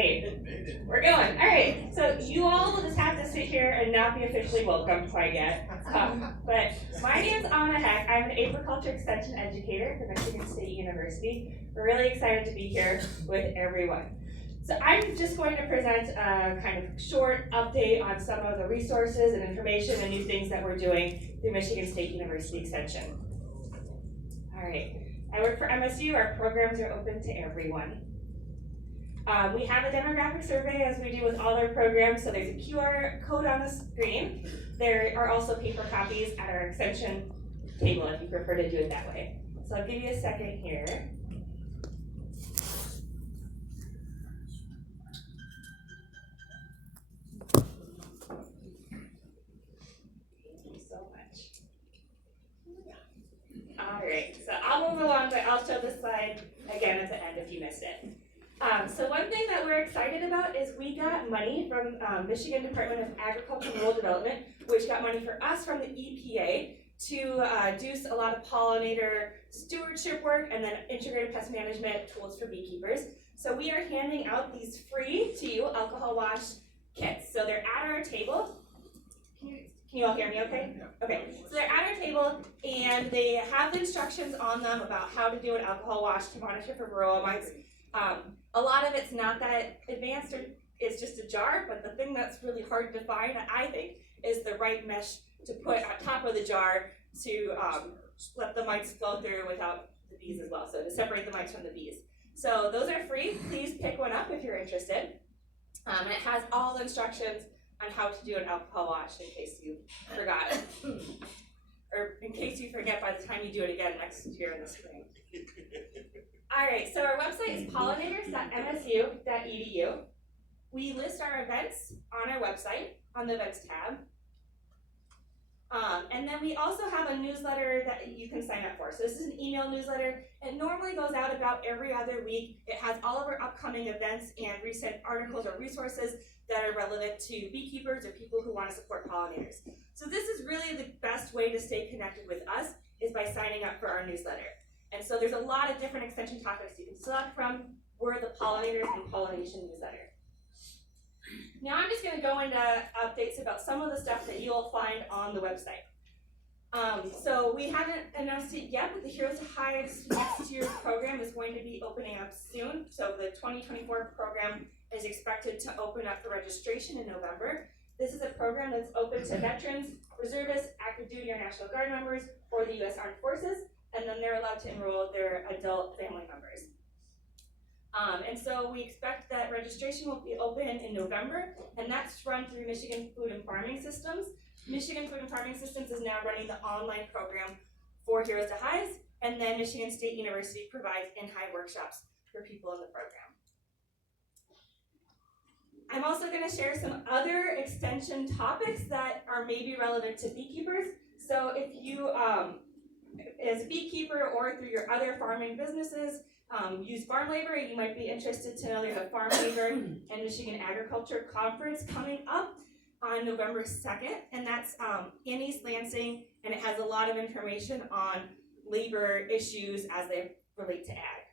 right, we're going. All right, so you all will just have to sit here and not be officially welcomed quite yet. But my name is Anna Heck. I'm an agriculture extension educator for Michigan State University. We're really excited to be here with everyone. So I'm just going to present a kind of short update on some of the resources and information and new things that we're doing through Michigan State University Extension. All right, I work for MSU. Our programs are open to everyone. We have a demographic survey as we do with all our programs, so there's a QR code on the screen. There are also paper copies at our extension table if you prefer to do it that way. So I'll give you a second here. Thank you so much. All right, so I'll move along, but I'll show this slide again at the end if you missed it. So one thing that we're excited about is we got money from Michigan Department of Agriculture and Rural Development, which got money for us from the EPA to do a lot of pollinator stewardship work and then integrated pest management tools for beekeepers. So we are handing out these free to you alcohol wash kits. So they're at our table. Can you all hear me okay? Yeah. Okay, so they're at our table and they have the instructions on them about how to do an alcohol wash to monitor for varroa mites. A lot of it's not that advanced, or it's just a jar, but the thing that's really hard to find, I think, is the right mesh to put on top of the jar to let the mites flow through without the bees as well, so to separate the mites from the bees. So those are free. Please pick one up if you're interested. And it has all the instructions on how to do an alcohol wash in case you forgot it. Or in case you forget by the time you do it again next year in the spring. All right, so our website is pollinators.msu.edu. We list our events on our website on the events tab. And then we also have a newsletter that you can sign up for. So this is an email newsletter. It normally goes out about every other week. It has all of our upcoming events and recent articles or resources that are relevant to beekeepers or people who want to support pollinators. So this is really the best way to stay connected with us is by signing up for our newsletter. And so there's a lot of different extension topics you can select from. We're the Pollinators and Pollination newsletter. Now I'm just going to go into updates about some of the stuff that you'll find on the website. So we haven't announced it yet, but the Heroes to Hives next year's program is going to be opening up soon. So the 2024 program is expected to open up for registration in November. This is a program that's open to veterans, reservists, active duty or National Guard members, or the U.S. Armed Forces. And then they're allowed to enroll their adult family members. And so we expect that registration will be open in November, and that's run through Michigan Food and Farming Systems. Michigan Food and Farming Systems is now running the online program for Heroes to Hives, and then Michigan State University provides in-hive workshops for people in the program. I'm also going to share some other extension topics that are maybe relevant to beekeepers. So if you as a beekeeper or through your other farming businesses, use farm labor, you might be interested to know there's a Farm Labor and Michigan Agriculture Conference coming up on November 2nd, and that's in East Lansing, and it has a lot of information on labor issues as they relate to ag.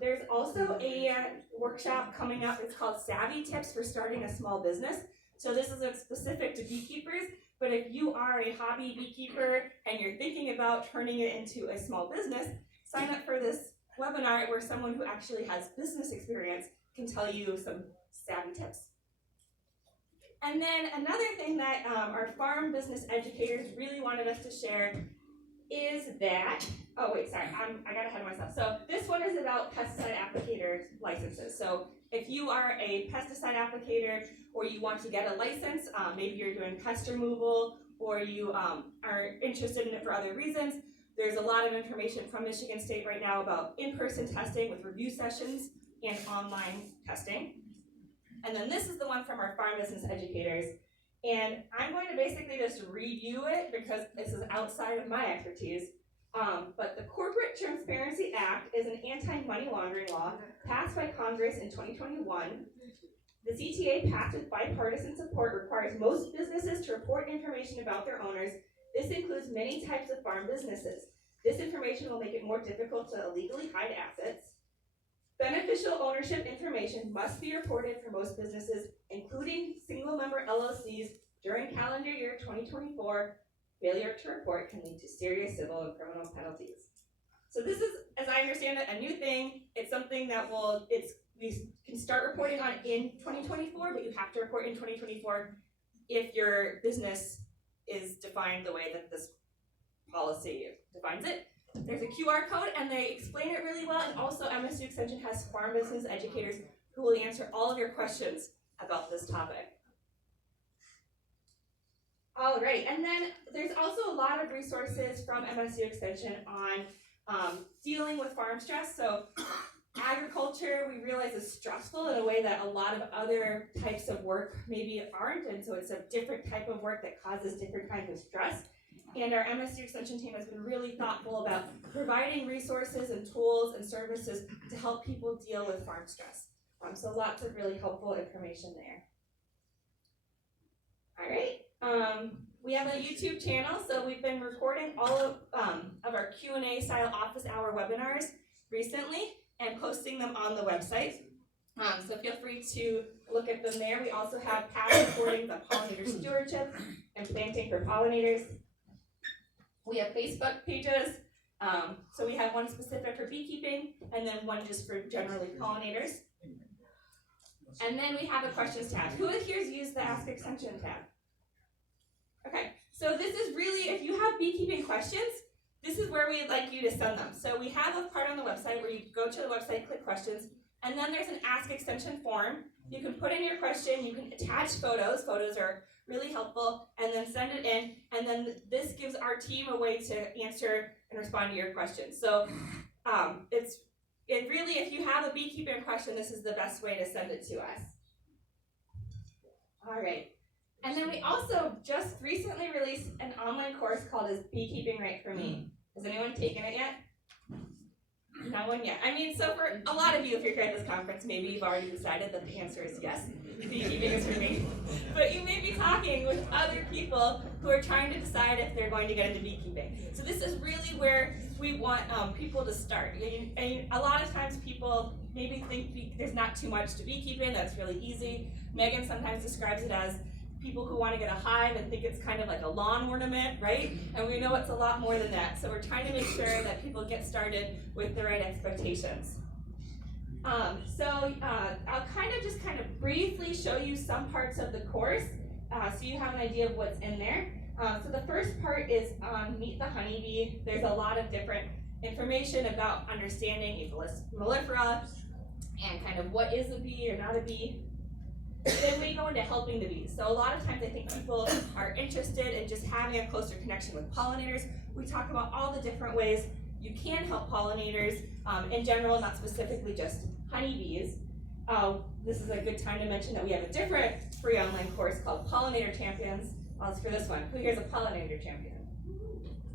There's also a workshop coming up, it's called Savvy Tips for Starting a Small Business. So this is specific to beekeepers, but if you are a hobby beekeeper and you're thinking about turning it into a small business, sign up for this webinar where someone who actually has business experience can tell you some savvy tips. And then another thing that our farm business educators really wanted us to share is that, I got ahead of myself. So this one is about pesticide applicator licenses. So if you are a pesticide applicator or you want to get a license, maybe you're doing pest removal or you are interested in it for other reasons, there's a lot of information from Michigan State right now about in-person testing with review sessions and online testing. And then this is the one from our farm business educators. And I'm going to basically just review it because this is outside of my expertise. But the Corporate Transparency Act is an anti-money laundering law passed by Congress in 2021. The CTA, passed with bipartisan support, requires most businesses to report information about their owners. This includes many types of farm businesses. This information will make it more difficult to illegally hide assets. Beneficial ownership information must be reported for most businesses, including single-member LLCs, during calendar year 2024. Failure to report can lead to serious civil and criminal penalties. So this is, as I understand it, a new thing. It's something that we can start reporting on in 2024, but you have to report in 2024 if your business is defined the way that this policy defines it. There's a QR code and they explain it really well, and also MSU Extension has farm business educators who will answer all of your questions about this topic. All right, and then there's also a lot of resources from MSU Extension on dealing with farm stress. So agriculture, we realize, is stressful in a way that a lot of other types of work maybe aren't, and so it's a different type of work that causes different kinds of stress. And our MSU Extension team has been really thoughtful about providing resources and tools and services to help people deal with farm stress. So lots of really helpful information there. All right, we have a YouTube channel, so we've been recording all of our Q&A style office hour webinars recently and posting them on the website. So feel free to look at them there. We also have past recordings on pollinator stewardship and planting for pollinators. We have Facebook pages, so we have one specific for beekeeping and then one just for generally pollinators. And then we have a questions tab. Who here's used the Ask Extension tab? Okay, so this is really, if you have beekeeping questions, this is where we'd like you to send them. So we have a part on the website where you go to the website, click questions, and then there's an Ask Extension form. You can put in your question, you can attach photos. Photos are really helpful, and then send it in, and then this gives our team a way to answer and respond to your questions. So it really, if you have a beekeeping question, this is the best way to send it to us. All right, and then we also just recently released an online course called Is Beekeeping Right for Me? Has anyone taken it yet? No one yet. I mean, so for a lot of you, if you're here at this conference, maybe you've already decided that the answer is yes, beekeeping is for me. But you may be talking with other people who are trying to decide if they're going to get into beekeeping. So this is really where we want people to start. And a lot of times people maybe think there's not too much to beekeeping, that's really easy. Megan sometimes describes it as people who want to get a hive and think it's kind of like a lawn ornament, right? And we know it's a lot more than that. So we're trying to make sure that people get started with the right expectations. I'll kind of briefly show you some parts of the course so you have an idea of what's in there. So the first part is Meet the Honeybee. There's a lot of different information about understanding Apis mellifera and kind of what is a bee or not a bee. Then we go into helping the bees. So a lot of times I think people are interested in just having a closer connection with pollinators. We talk about all the different ways you can help pollinators in general, not specifically just honeybees. This is a good time to mention that we have a different free online course called Pollinator Champions. Well, it's for this one. Who here's a pollinator champion?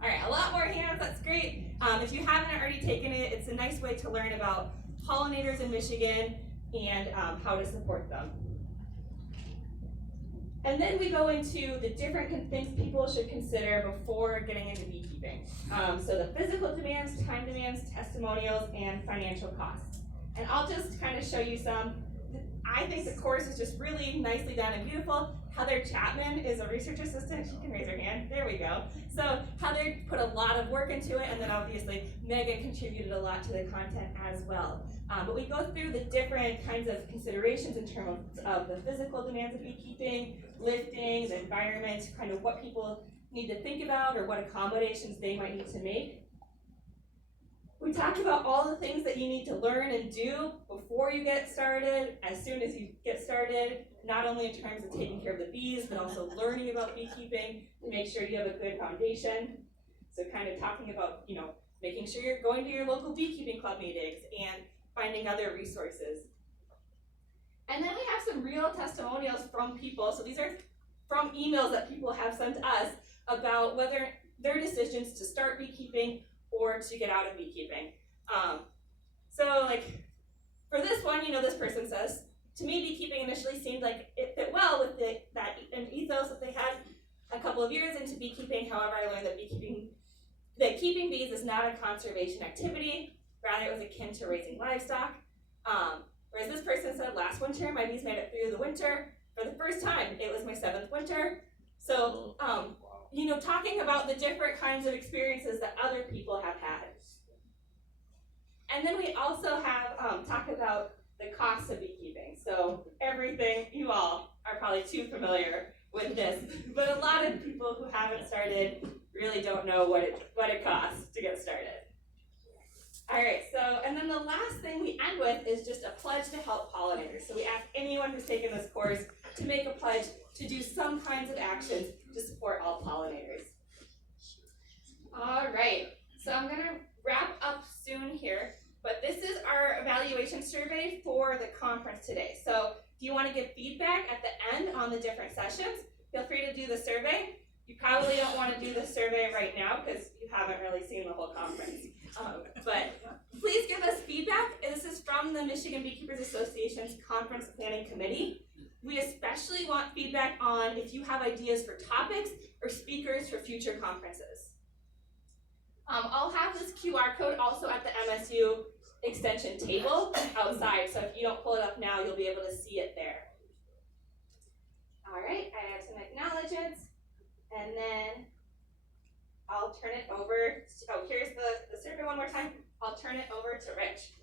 All right, a lot more hands, that's great. If you haven't already taken it, it's a nice way to learn about pollinators in Michigan and how to support them. And then we go into the different things people should consider before getting into beekeeping. So the physical demands, time demands, testimonials, and financial costs. And I'll just kind of show you some. I think the course is just really nicely done and beautiful. Heather Chapman is a research assistant. She can raise her hand. There we go. So Heather put a lot of work into it, and then obviously Megan contributed a lot to the content as well. But we go through the different kinds of considerations in terms of the physical demands of beekeeping, lifting, the environment, kind of what people need to think about or what accommodations they might need to make. We talk about all the things that you need to learn and do before you get started, as soon as you get started, not only in terms of taking care of the bees, but also learning about beekeeping to make sure you have a good foundation. So kind of talking about, making sure you're going to your local beekeeping club meetings and finding other resources. And then we have some real testimonials from people. So these are from emails that people have sent us about whether their decisions to start beekeeping or to get out of beekeeping. So like for this one, this person says, to me, beekeeping initially seemed like it fit well with that ethos that they had a couple of years into beekeeping. However, I learned that keeping bees is not a conservation activity. Rather, it was akin to raising livestock. Whereas this person said last winter, my bees made it through the winter. For the first time, it was my 7th winter. So, you know, talking about the different kinds of experiences that other people have had. And then we also have talk about the cost of beekeeping. So everything, you all are probably too familiar with this, but a lot of people who haven't started really don't know what it costs to get started. All right, so, and then the last thing we end with is just a pledge to help pollinators. So we ask anyone who's taken this course to make a pledge to do some kinds of actions to support all pollinators. All right, so I'm gonna wrap up soon here, but this is our evaluation survey for the conference today. So if you wanna give feedback at the end on the different sessions, feel free to do the survey. You probably don't wanna do the survey right now because you haven't really seen the whole conference. But please give us feedback. This is from the Michigan Beekeepers Association's Conference Planning Committee. We especially want feedback on if you have ideas for topics or speakers for future conferences. I'll have this QR code also at the MSU extension table outside, so if you don't pull it up now, you'll be able to see it there. All right, I have some acknowledgements, and then I'll turn it over, here's the survey one more time. I'll turn it over to Rich.